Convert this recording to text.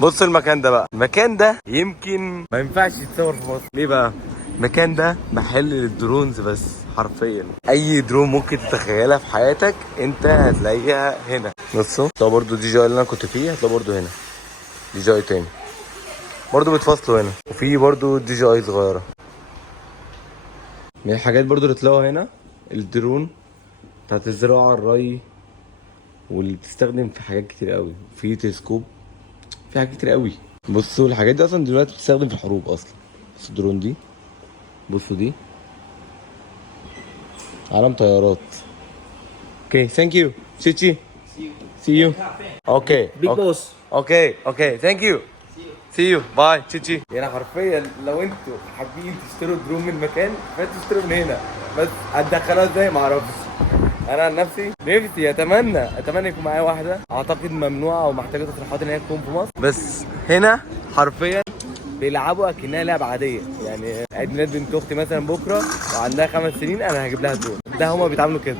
بص المكان ده بقى، المكان ده يمكن ما ينفعش يتصور في مصر. ليه بقى؟ المكان ده محل للدرونز بس، حرفيا اي درون ممكن تتخيلها في حياتك انت هتلاقيها هنا. بصوا ده برضو دي جي اللي انا كنت فيه، هتلاقي برضو هنا دي جي تاني برضو بتفصلوا هنا، وفي برضو دي جي صغيره. من الحاجات برضو اللي تلاقوها هنا الدرون بتاعت الزراعه، الري، واللي بتستخدم في حاجات كتير قوي، في تلسكوب، في حاجات كتير قوي. بصوا الحاجات دي اصلا دلوقتي بتستخدم في الحروب اصلا. بصوا الدرون دي، بصوا دي علم طيارات. اوكي ثانك يو تشيتشي. سي يو. اوكي بيج بوس. اوكي ثانك يو. سي يو باي تشيتشي. يعني حرفيا لو انتوا حابين تشتروا درون من مكان فتشتروا من هنا، بس هتدخلوها ازاي معرفش. انا عن نفسي اتمنى يكون معايا واحده، اعتقد ممنوعه او محتاجه تصريحات ان هي تكون في مصر، بس هنا حرفيا بيلعبوا اكنها لعبه عاديه. يعني عيد ميلاد بنت اختي مثلا بكره وعندها 5 سنين، انا هجيب لها درون. ده هما بيتعاملوا كده.